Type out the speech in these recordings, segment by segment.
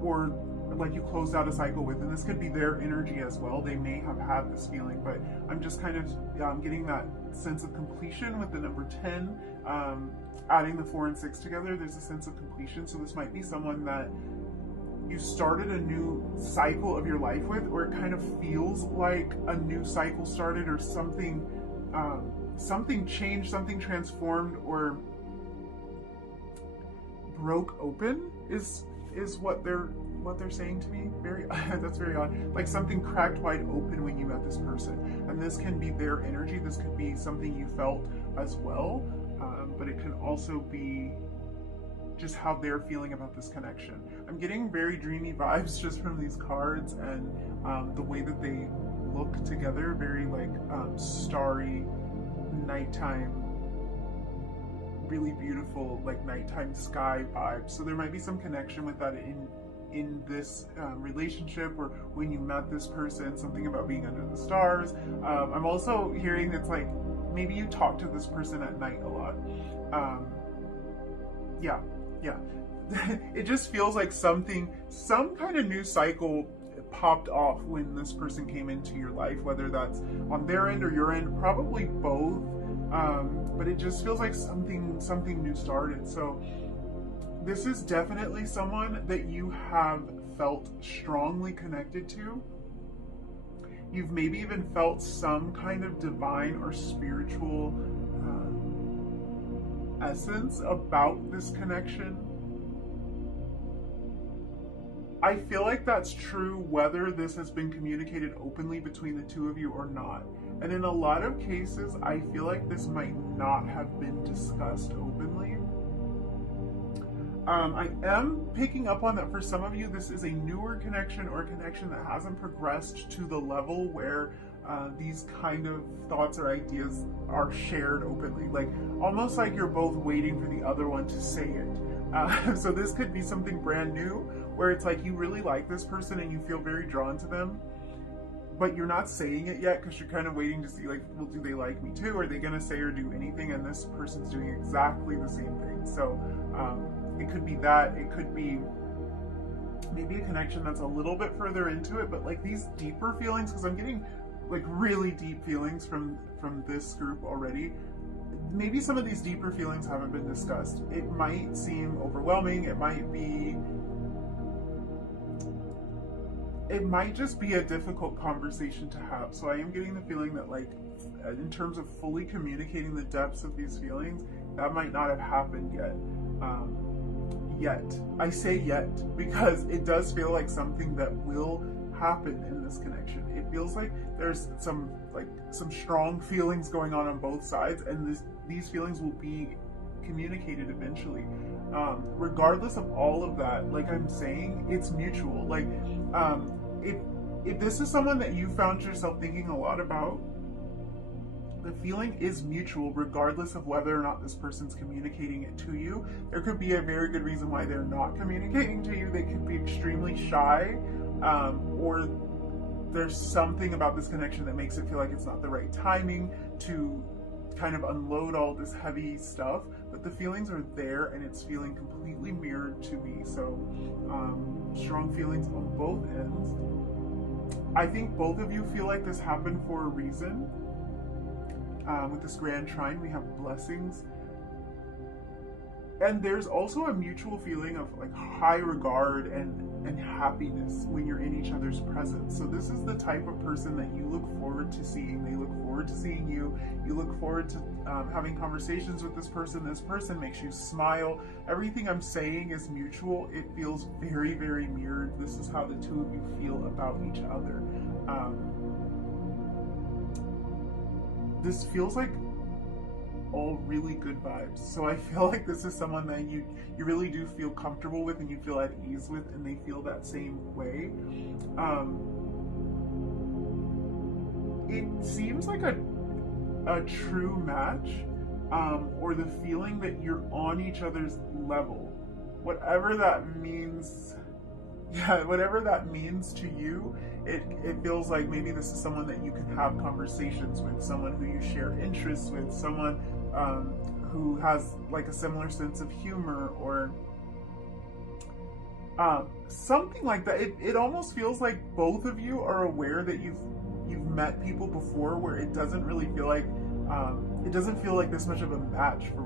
or like you closed out a cycle with, and this could be their energy as well. They may have had this feeling, but I'm just kind of getting that sense of completion with the number 10. Adding the 4 and 6 together, there's a sense of completion. So this might be someone that you started a new cycle of your life with, or it kind of feels like a new cycle started, or something something changed, something transformed, or broke open is what they're saying to me. Very that's very odd. Like something cracked wide open when you met this person, and this can be their energy. This could be something you felt as well, but it can also be just how they're feeling about this connection. I'm getting very dreamy vibes just from these cards, and the way that they look together, very like starry, nighttime, really beautiful, like nighttime sky vibes. So there might be some connection with that in this relationship, or when you met this person, something about being under the stars. I'm also hearing it's like maybe you talk to this person at night a lot. Yeah. It just feels like some kind of new cycle popped off when this person came into your life, whether that's on their end or your end, probably both. But it just feels like something new started. So this is definitely someone that you have felt strongly connected to. You've maybe even felt some kind of divine or spiritual essence about this connection. I feel like that's true whether this has been communicated openly between the two of you or not. And in a lot of cases, I feel like this might not have been discussed openly. I am picking up on that for some of you, this is a newer connection, or a connection that hasn't progressed to the level where these kind of thoughts or ideas are shared openly. Like almost like you're both waiting for the other one to say it. So this could be something brand new, where it's like you really like this person and you feel very drawn to them, but you're not saying it yet because you're kind of waiting to see, like, well, do they like me too? Are they going to say or do anything? And this person's doing exactly the same thing. So it could be that. It could be maybe a connection that's a little bit further into it, but like these deeper feelings, because I'm getting like really deep feelings from this group already. Maybe some of these deeper feelings haven't been discussed. It might seem overwhelming. It might just be a difficult conversation to have. So I am getting the feeling that, like, in terms of fully communicating the depths of these feelings, that might not have happened yet. I say yet because it does feel like something that will happen in this connection. It feels like there's some strong feelings going on both sides, and these feelings will be communicated eventually. Regardless of all of that, like I'm saying, it's mutual. Like if this is someone that you found yourself thinking a lot about, the feeling is mutual regardless of whether or not this person's communicating it to you. There could be a very good reason why they're not communicating to you. They could be extremely shy, or there's something about this connection that makes it feel like it's not the right timing to kind of unload all this heavy stuff, but the feelings are there and it's feeling completely mirrored to me. So strong feelings on both ends. I think both of you feel like this happened for a reason. With this grand trine, we have blessings. And there's also a mutual feeling of like high regard and happiness when you're in each other's presence. So this is the type of person that you look forward to seeing. They look forward to seeing you. You look forward to having conversations with this person. This person makes you smile. Everything I'm saying is mutual. It feels very, very mirrored. This is how the two of you feel about each other. This feels like all really good vibes. So I feel like this is someone that you really do feel comfortable with and you feel at ease with, and they feel that same way. It seems like a true match, or the feeling that you're on each other's level. Whatever that means, whatever that means to you, it feels like maybe this is someone that you can have conversations with, someone who you share interests with, someone who has like a similar sense of humor, or Something like that. It almost feels like both of you are aware that you've met people before, where it doesn't really feel like it doesn't feel like this much of a match for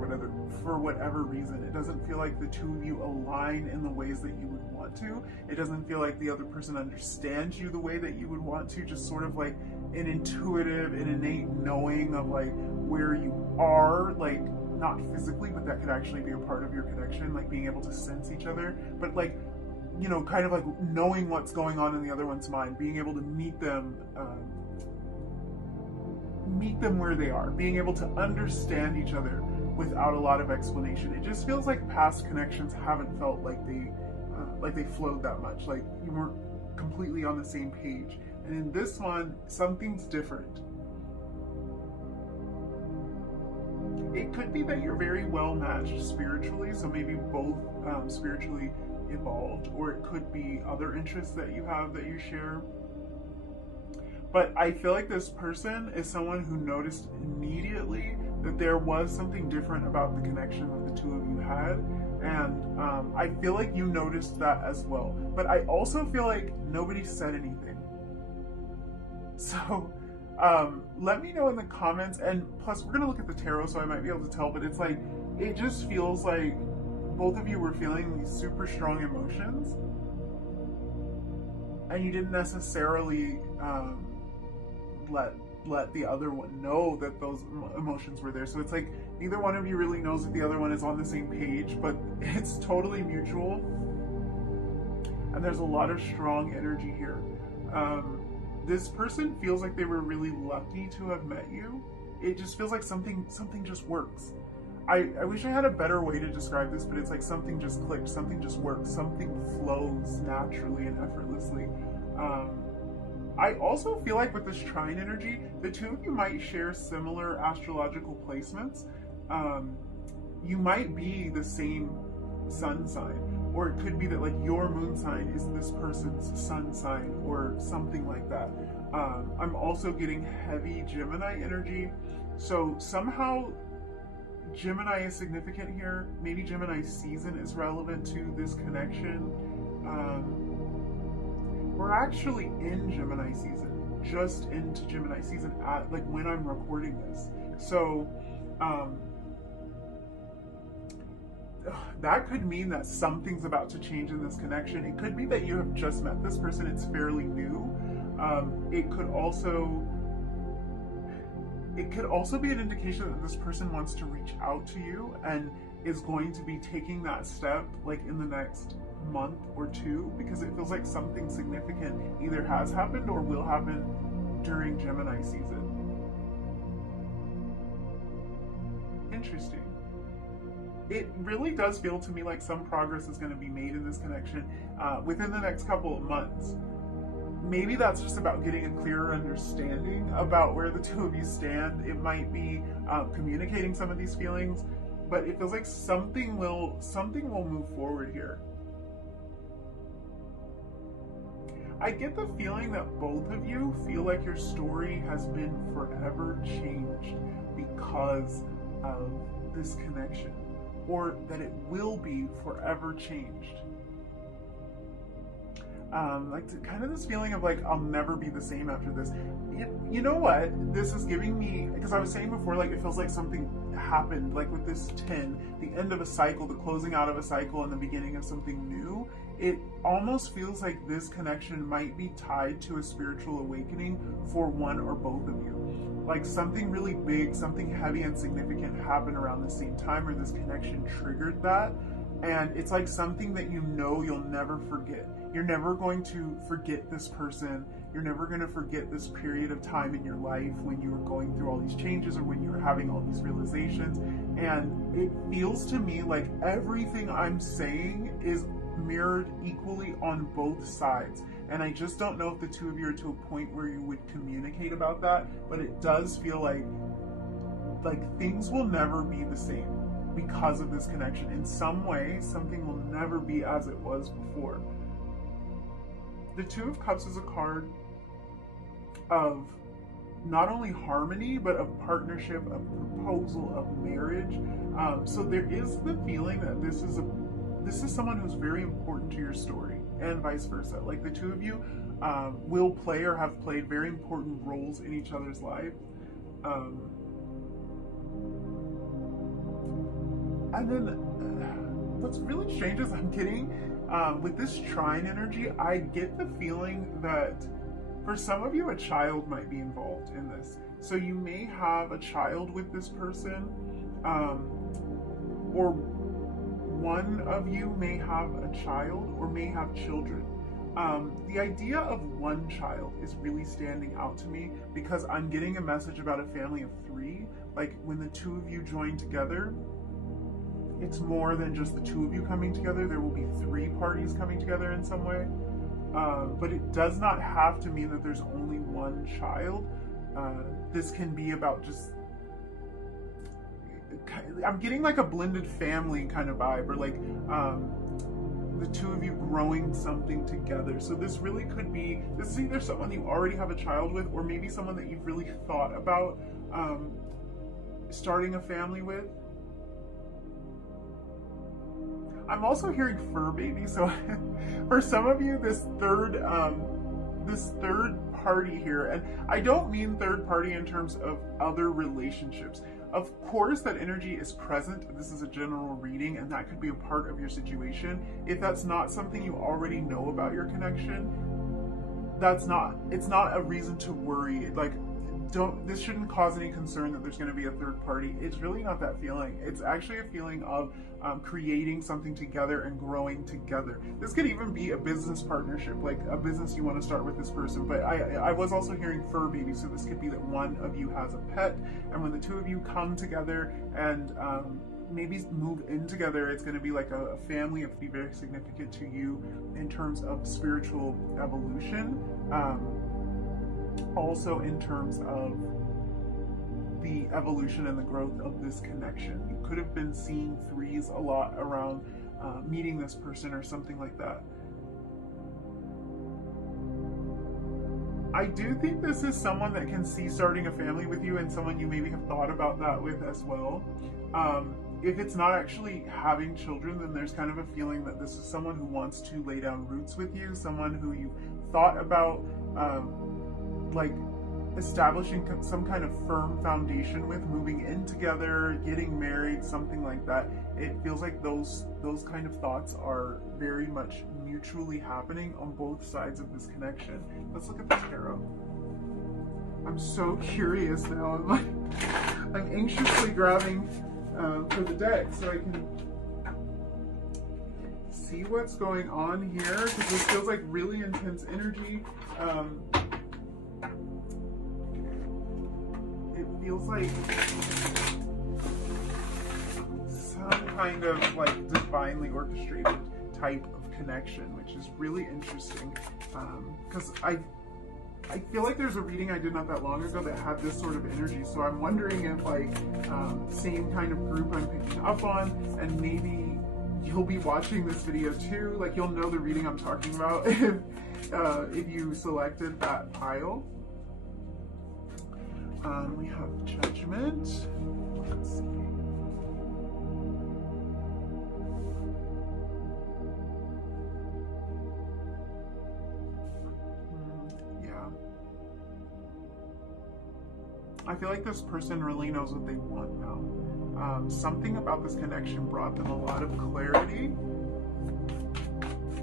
whatever reason. It doesn't feel like the two of you align in the ways that you would want to. It doesn't feel like the other person understands you the way that you would want to. Just sort of like an intuitive, an innate knowing of like where you are, like not physically, but that could actually be a part of your connection, like being able to sense each other, but like, you know, kind of like knowing what's going on in the other one's mind, being able to meet them where they are, being able to understand each other without a lot of explanation. It just feels like past connections haven't felt like they flowed that much, like you weren't completely on the same page. And in this one, something's different. It could be that you're very well matched spiritually, so maybe both spiritually evolved, or it could be other interests that you have that you share. But I feel like this person is someone who noticed immediately that there was something different about the connection that the two of you had, and I feel like you noticed that as well. But I also feel like nobody said anything. So let me know in the comments, and plus we're gonna look at the tarot, so I might be able to tell, but it's like, it just feels like both of you were feeling these super strong emotions, and you didn't necessarily let the other one know that those emotions were there. So it's like neither one of you really knows that the other one is on the same page, but it's totally mutual, and there's a lot of strong energy here. This person feels like they were really lucky to have met you. It just feels like something just works. I wish I had a better way to describe this, but it's like something just clicked, something just works, something flows naturally and effortlessly. I also feel like with this trine energy, the two of you might share similar astrological placements. You might be the same sun sign, or it could be that like your moon sign is this person's sun sign or something like that. I'm also getting heavy Gemini energy, so somehow Gemini is significant here. Maybe Gemini season is relevant to this connection. We're actually in Gemini season, just into Gemini season at like when I'm recording this. So that could mean that something's about to change in this connection. It could be that you have just met this person, it's fairly new. It could also be an indication that this person wants to reach out to you and is going to be taking that step like in the next month or two, because it feels like something significant either has happened or will happen during Gemini season. Interesting. It really does feel to me like some progress is going to be made in this connection within the next couple of months. Maybe that's just about getting a clearer understanding about where the two of you stand. It might be communicating some of these feelings, but it feels like something will move forward here. I get the feeling that both of you feel like your story has been forever changed because of this connection, or that it will be forever changed. Like kind of this feeling of like, I'll never be the same after this. You know what this is giving me, because I was saying before, like it feels like something happened, like with this 10, the end of a cycle, the closing out of a cycle and the beginning of something new. It almost feels like this connection might be tied to a spiritual awakening for one or both of you. Like something really big, something heavy and significant happened around the same time, or this connection triggered that. And it's like something that you know you'll never forget. You're never going to forget this person. You're never going to forget this period of time in your life when you were going through all these changes, or when you were having all these realizations. And it feels to me like everything I'm saying is mirrored equally on both sides. And I just don't know if the two of you are to a point where you would communicate about that, but it does feel like things will never be the same because of this connection. In some way, something will never be as it was before. The Two of Cups is a card of not only harmony, but of partnership, of proposal, of marriage. So there is the feeling that this this is someone who's very important to your story, and vice versa. Like the two of you will play or have played very important roles in each other's life. And then what's really strange is I'm getting, with this trine energy, I get the feeling that for some of you, a child might be involved in this. So you may have a child with this person, or one of you may have a child or may have children. The idea of one child is really standing out to me because I'm getting a message about a family of 3. Like when the two of you join together, it's more than just the two of you coming together. There will be 3 parties coming together in some way. But it does not have to mean that there's only one child. This can be about just, I'm getting like a blended family kind of vibe, or like the two of you growing something together. So this really could be, this is either someone you already have a child with, or maybe someone that you've really thought about starting a family with. I'm also hearing fur baby, so for some of you, this third party here, and I don't mean third party in terms of other relationships. Of course, that energy is present. This is a general reading, and that could be a part of your situation. If that's not something you already know about your connection, it's not a reason to worry. Like, this shouldn't cause any concern that there's going to be a third party. It's really not that feeling. It's actually a feeling of creating something together and growing together. This could even be a business partnership, like a business you want to start with this person. But I was also hearing fur baby, so this could be that one of you has a pet, and when the two of you come together and maybe move in together, it's going to be like a family. It would be very significant to you in terms of spiritual evolution. Also in terms of the evolution and the growth of this connection. You could have been seeing 3s a lot around meeting this person or something like that. I do think this is someone that can see starting a family with you, and someone you maybe have thought about that with as well. If it's not actually having children, then there's kind of a feeling that this is someone who wants to lay down roots with you, someone who you thought about like establishing some kind of firm foundation with, moving in together, getting married, something like that. It feels like those kind of thoughts are very much mutually happening on both sides of this connection. Let's look at the tarot. I'm so curious now. I'm anxiously grabbing for the deck so I can see what's going on here, because this feels like really intense energy. It feels like some kind of like divinely orchestrated type of connection, which is really interesting, because I feel like there's a reading I did not that long ago that had this sort of energy, so I'm wondering if like same kind of group I'm picking up on, and maybe you'll be watching this video too, like you'll know the reading I'm talking about if you selected that pile. We have Judgment. Let's see. Yeah. I feel like this person really knows what they want now. Something about this connection brought them a lot of clarity.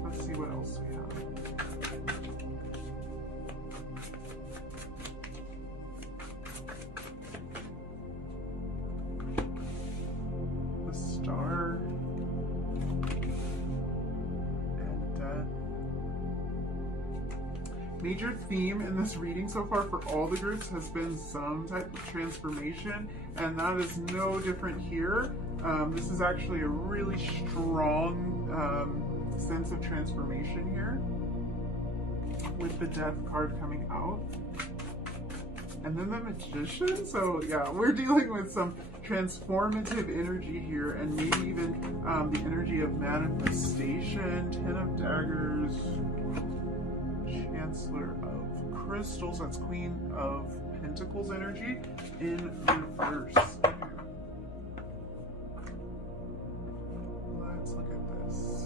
Let's see what else we have. Star and Death. Major theme in this reading so far for all the groups has been some type of transformation, and that is no different here. This is actually a really strong sense of transformation here with the Death card coming out. And then the Magician. So yeah, we're dealing with some transformative energy here, and maybe even the energy of manifestation. 10 of Daggers, Chancellor of Crystals, that's Queen of Pentacles energy in reverse. Let's look at this.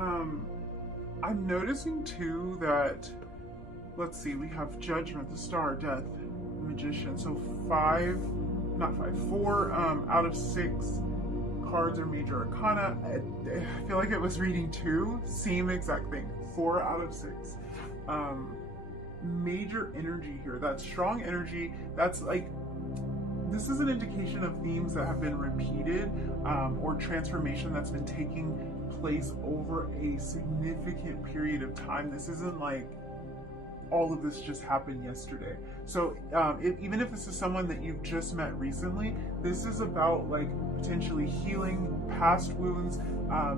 I'm noticing too that, let's see, we have Judgment, the Star, Death, Magician. So four out of 6 cards are major arcana. I feel like it was reading 2, same exact thing. 4 out of 6. Major energy here. That's strong energy. That's like, this is an indication of themes that have been repeated, or transformation that's been taking place over a significant period of time. This isn't like all of this just happened yesterday. So even if this is someone that you've just met recently, this is about like potentially healing past wounds,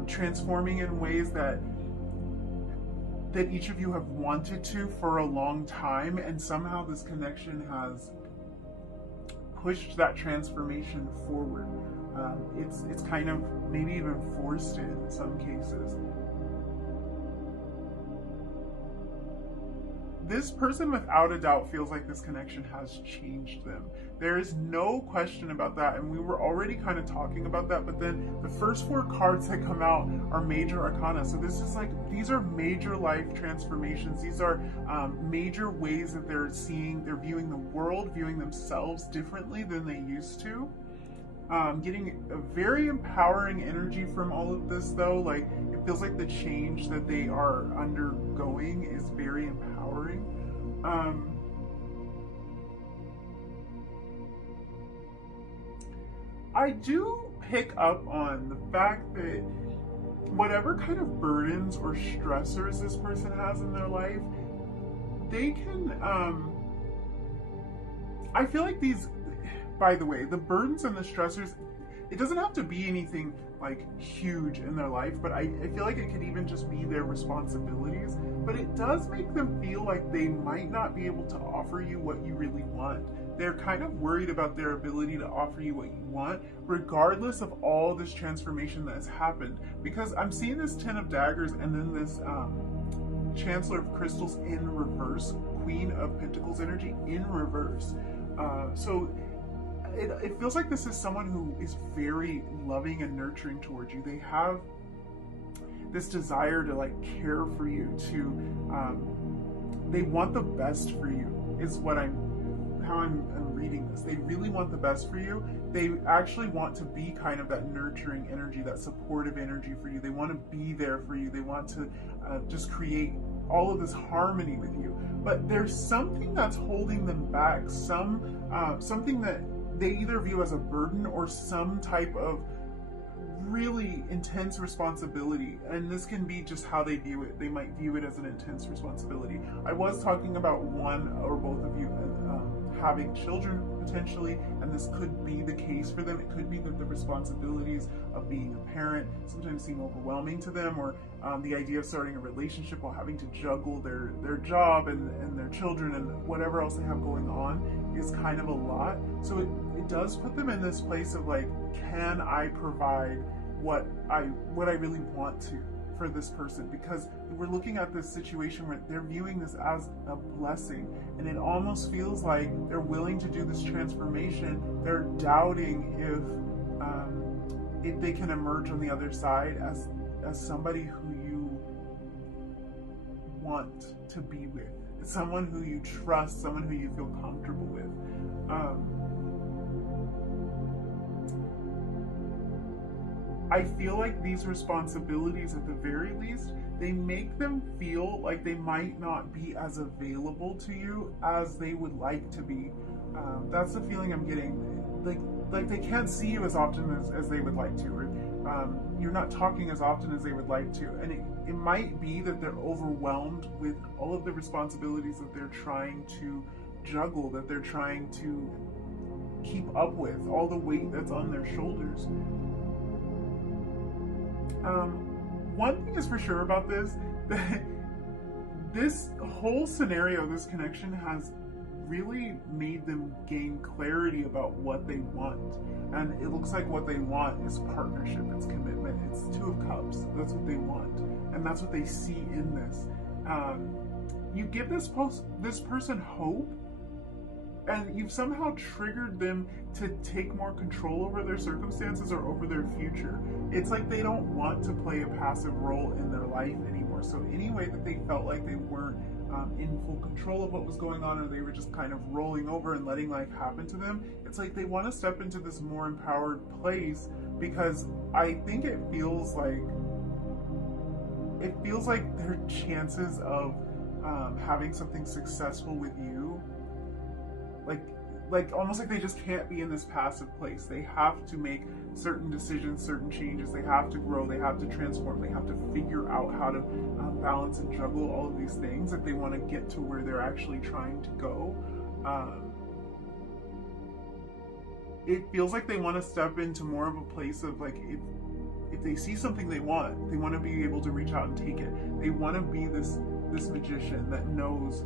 transforming in ways that each of you have wanted to for a long time, and somehow this connection has pushed that transformation forward. It's kind of maybe even forced it in some cases. This person without a doubt feels like this connection has changed them. There is no question about that, and we were already kind of talking about that, but then the first 4 cards that come out are major arcana. So this is like, these are major life transformations. These are major ways that they're viewing the world, viewing themselves differently than they used to. Getting a very empowering energy from all of this though. Like, it feels like the change that they are undergoing is very empowering. I do pick up on the fact that whatever kind of burdens or stressors this person has in their life, they can, I feel like these, by the way, the burdens and the stressors, it doesn't have to be anything like huge in their life, but I feel like it could even just be their responsibilities. But it does make them feel like they might not be able to offer you what you really want. They're kind of worried about their ability to offer you what you want, regardless of all this transformation that has happened. Because I'm seeing this 10 of Daggers and then this Chancellor of Crystals in reverse, Queen of Pentacles energy in reverse. So it feels like this is someone who is very loving and nurturing towards you. They have this desire to like care for you, they want the best for you, is what how I'm reading this. They really want the best for you. They actually want to be kind of that nurturing energy, that supportive energy for you. They want to be there for you. They want to just create all of this harmony with you. But there's something that's holding them back, something that they either view as a burden or some type of really intense responsibility. And this can be just how they view it. They might view it as an intense responsibility. I was talking about one or both of you having children potentially, and this could be the case for them. It could be that the responsibilities of being a parent sometimes seem overwhelming to them, or the idea of starting a relationship while having to juggle their job and their children and whatever else they have going on is kind of a lot. So it does put them in this place of like, can I provide what I really want to for this person? Because we're looking at this situation where they're viewing this as a blessing, and it almost feels like they're willing to do this transformation. They're doubting if they can emerge on the other side as somebody who you want to be with, someone who you trust, someone who you feel comfortable with. I feel like these responsibilities, at the very least, they make them feel like they might not be as available to you as they would like to be. That's the feeling I'm getting. Like they can't see you as often as they would like to, or you're not talking as often as they would like to. And it might be that they're overwhelmed with all of the responsibilities that they're trying to juggle, that they're trying to keep up with, all the weight that's on their shoulders. One thing is for sure about this, that this whole scenario, this connection has really made them gain clarity about what they want. And it looks like what they want is partnership, it's commitment, it's 2 of Cups. That's what they want. And that's what they see in this. You give this person hope, and you've somehow triggered them to take more control over their circumstances or over their future. It's like they don't want to play a passive role in their life anymore. So any way that they felt like they weren't in full control of what was going on, or they were just kind of rolling over and letting life happen to them, it's like they want to step into this more empowered place, because I think it feels like their chances of having something successful with you, like almost like they just can't be in this passive place. They have to make certain decisions, certain changes. They have to grow. They have to transform. They have to figure out how to balance and juggle all of these things if they want to get to where they're actually trying to go. It feels like they want to step into more of a place of like, if they see something they want to be able to reach out and take it. They want to be this magician that knows,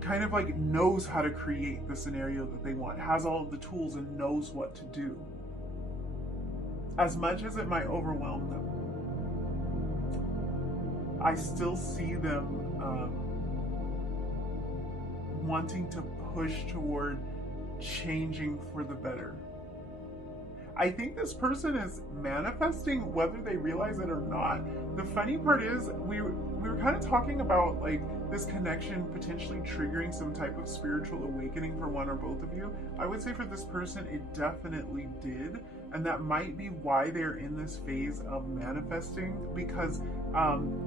kind of like knows how to create the scenario that they want, has all of the tools and knows what to do. As much as it might overwhelm them, I still see them wanting to push toward changing for the better. I think this person is manifesting whether they realize it or not. The funny part is we were kind of talking about like this connection potentially triggering some type of spiritual awakening for one or both of you. I would say for this person it definitely did, and that might be why they're in this phase of manifesting, because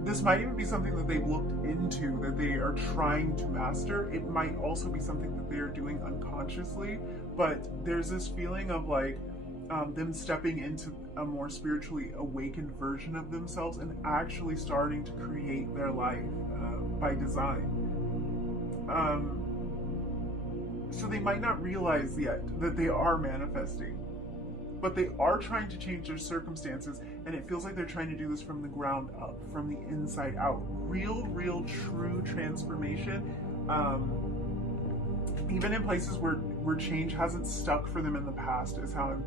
this might even be something that they've looked into, that they are trying to master. It might also be something that they are doing unconsciously, but there's this feeling of like them stepping into a more spiritually awakened version of themselves and actually starting to create their life by design. So they might not realize yet that they are manifesting, but they are trying to change their circumstances, and it feels like they're trying to do this from the ground up, from the inside out. Real, true transformation. Even in places where change hasn't stuck for them in the past is how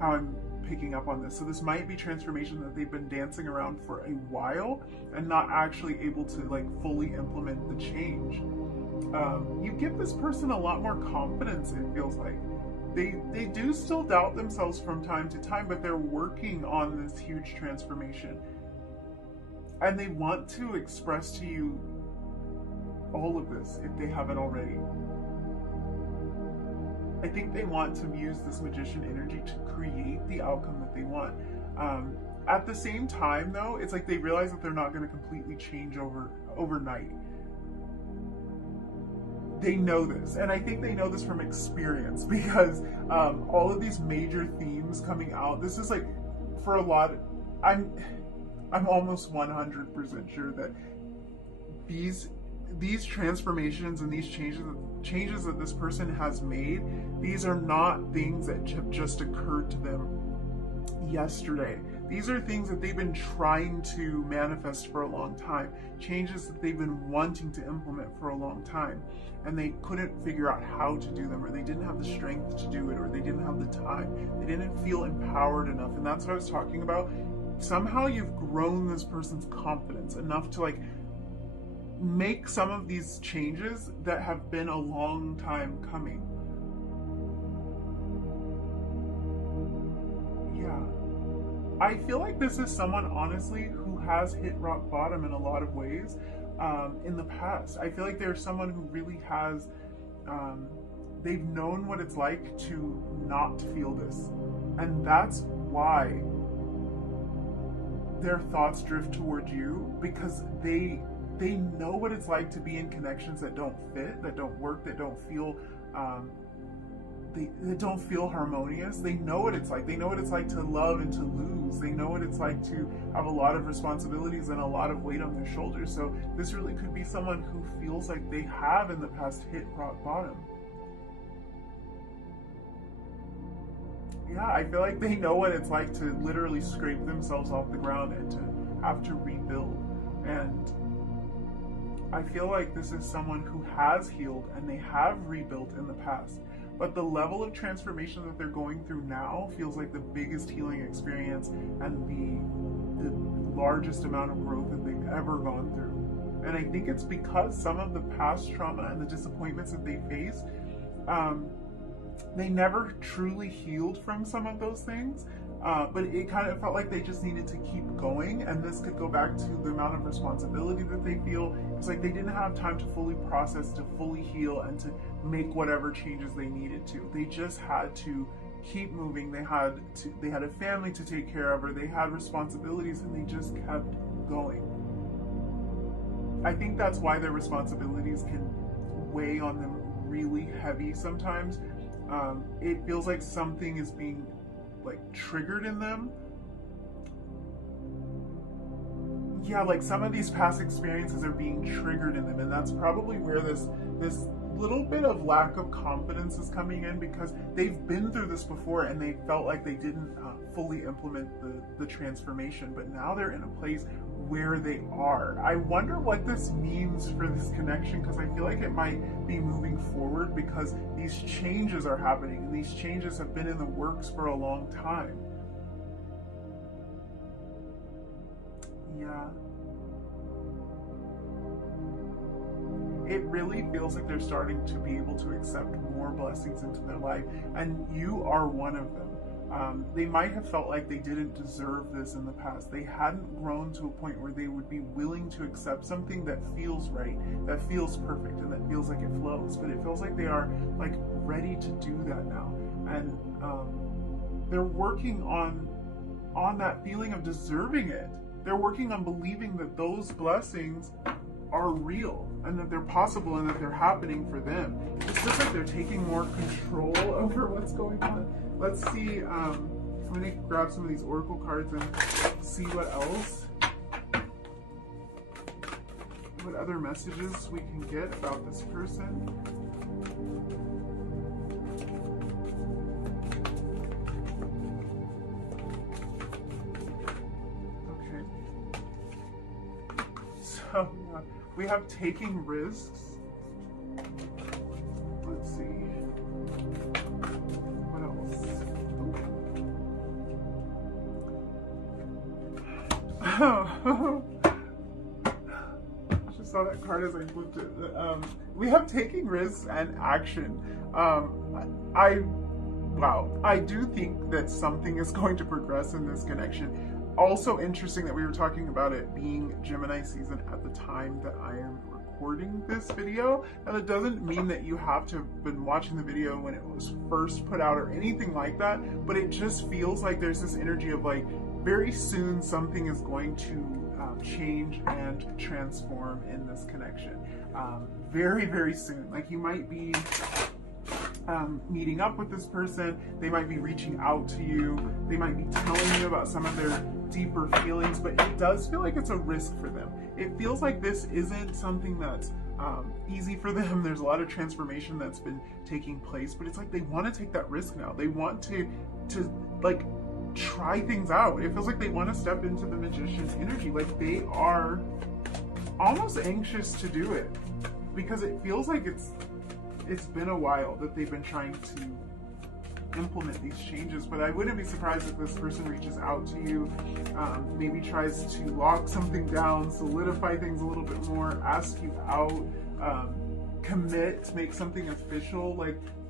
I'm picking up on this. So this might be transformation that they've been dancing around for a while and not actually able to like fully implement the change. You give this person a lot more confidence, it feels like. They do still doubt themselves from time to time, but they're working on this huge transformation. And they want to express to you all of this if they haven't already. I think they want to use this magician energy to create the outcome that they want. At the same time, though, it's like they realize that they're not going to completely change overnight. They know this, and I think they know this from experience, because all of these major themes coming out, this is like, for a lot, I'm almost 100% sure that these transformations and these changes that this person has made, these are not things that have just occurred to them yesterday. These are things that they've been trying to manifest for a long time, changes that they've been wanting to implement for a long time, and they couldn't figure out how to do them, or they didn't have the strength to do it, or they didn't have the time, they didn't feel empowered enough. And that's what I was talking about. Somehow you've grown this person's confidence enough to like make some of these changes that have been a long time coming. Yeah. I feel like this is someone, honestly, who has hit rock bottom in a lot of ways in the past. I feel like they're someone who really has, they've known what it's like to not feel this. And that's why their thoughts drift towards you, because they know what it's like to be in connections that don't fit, that don't work, that don't feel they don't feel harmonious. They know what it's like. They know what it's like to love and to lose. They know what it's like to have a lot of responsibilities and a lot of weight on their shoulders. So this really could be someone who feels like they have in the past hit rock bottom. Yeah, I feel like they know what it's like to literally scrape themselves off the ground and to have to rebuild. And I feel like this is someone who has healed and they have rebuilt in the past. But the level of transformation that they're going through now feels like the biggest healing experience and the largest amount of growth that they've ever gone through. And I think it's because some of the past trauma and the disappointments that they face, they never truly healed from some of those things. But it kind of felt like they just needed to keep going, and this could go back to the amount of responsibility that they feel. It's like they didn't have time to fully process, to fully heal, and to make whatever changes they needed to. They just had to keep moving. They had a family to take care of, or they had responsibilities, and they just kept going. I think that's why their responsibilities can weigh on them really heavy sometimes. It feels like something is being triggered in them. Yeah, like some of these past experiences are being triggered in them, and that's probably where this little bit of lack of confidence is coming in, because they've been through this before and they felt like they didn't fully implement the transformation, but now they're in a place where they are. I wonder what this means for this connection, because I feel like it might be moving forward, because these changes are happening, and these changes have been in the works for a long time. Yeah. It really feels like they're starting to be able to accept more blessings into their life, and you are one of them. They might have felt like they didn't deserve this in the past. They hadn't grown to a point where they would be willing to accept something that feels right, that feels perfect, and that feels like it flows. But it feels like they are ready to do that now, and they're working on that feeling of deserving it. They're working on believing that those blessings are real, and that they're possible, and that they're happening for them. It feels like they're taking more control over what's going on. Let's see, I'm going to grab some of these oracle cards and see what else, what other messages we can get about this person. Okay. So, we have taking risks. Let's see. What else? Oh. I just saw that card as I flipped it. We have taking risks and action. I do think that something is going to progress in this connection. Also interesting that we were talking about it being Gemini season at the time that I am recording this video. Now, that doesn't mean that you have to have been watching the video when it was first put out or anything like that, but it just feels like there's this energy of very soon something is going to change and transform in this connection. Very, very soon. You might be meeting up with this person, they might be reaching out to you, they might be telling you about some of their deeper feelings, but it does feel like it's a risk for them. It feels like this isn't something that's easy for them. There's a lot of transformation that's been taking place, but it's like they want to take that risk now. They want to try things out. It feels like they want to step into the magician's energy. They are almost anxious to do it, because it feels like it's been a while that they've been trying to implement these changes. But I wouldn't be surprised if this person reaches out to you, maybe tries to lock something down, solidify things a little bit more, ask you out, commit, make something official.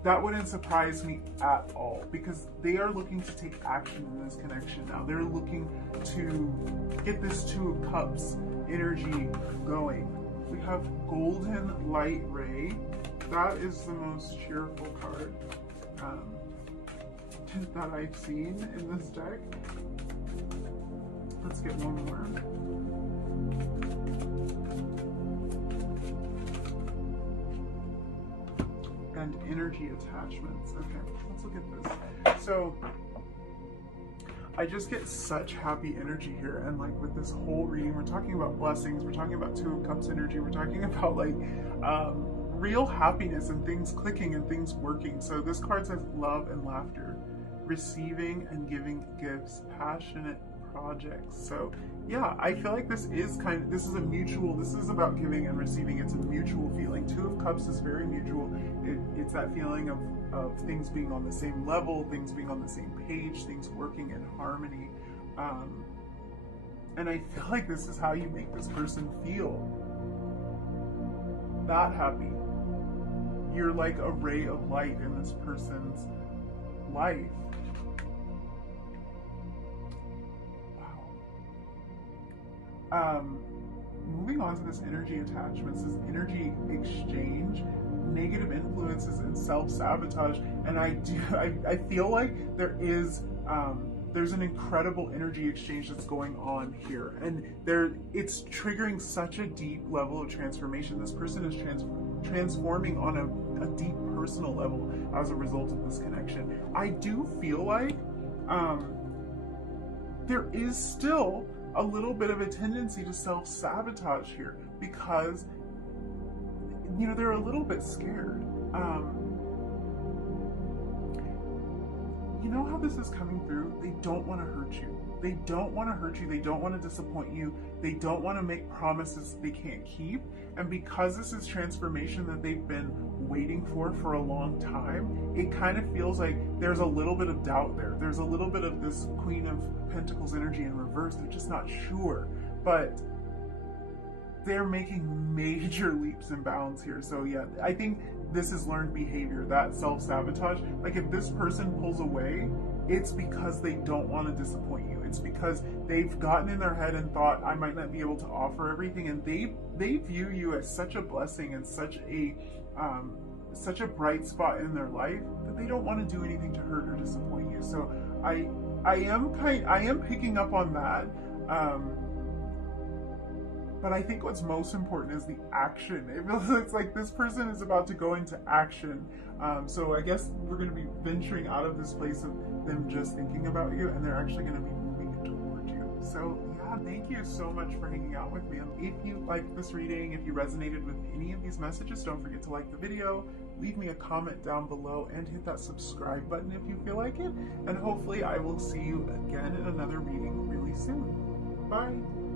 That wouldn't surprise me at all, because they are looking to take action in this connection now. They're looking to get this Two of Cups energy going. We have Golden Light Ray. That is the most cheerful card that I've seen in this deck. Let's get one more. And energy attachments. Okay, let's look at this. So, I just get such happy energy here, and with this whole reading, we're talking about blessings, we're talking about Two of Cups energy, we're talking about real happiness and things clicking and things working. So this card says love and laughter, receiving and giving gifts, passionate projects. So yeah, I feel like this is this is about giving and receiving. It's a mutual feeling. Two of Cups is very mutual. It's that feeling of things being on the same level, things being on the same page, things working in harmony. And I feel like this is how you make this person feel. that happy. You're like a ray of light in this person's life. Wow. Moving on to this energy attachments, this energy exchange, negative influences and self-sabotage, and I feel like there's an incredible energy exchange that's going on here, and it's triggering such a deep level of transformation. This person is transforming on a deep personal level as a result of this connection. I do feel like there is still a little bit of a tendency to self-sabotage here, because they're a little bit scared. You know how this is coming through? They don't want to hurt you. They don't want to hurt you. They don't want to disappoint you. They don't want to make promises they can't keep. And because this is transformation that they've been waiting for a long time, it kind of feels like there's a little bit of doubt there. There's a little bit of this Queen of Pentacles energy in reverse. They're just not sure. But they're making major leaps and bounds here. So yeah, I think this is learned behavior, that self-sabotage. Like if this person pulls away, it's because they don't want to disappoint you. It's because they've gotten in their head and thought, I might not be able to offer everything, and they view you as such a blessing and such a bright spot in their life that they don't want to do anything to hurt or disappoint you. So I am picking up on that. But I think what's most important is the action. It feels like this person is about to go into action. So I guess we're going to be venturing out of this place of them just thinking about you, and they're actually going to be moving toward you. So yeah, thank you so much for hanging out with me. If you liked this reading, if you resonated with any of these messages, don't forget to like the video, leave me a comment down below, and hit that subscribe button if you feel like it. And hopefully I will see you again in another reading really soon. Bye.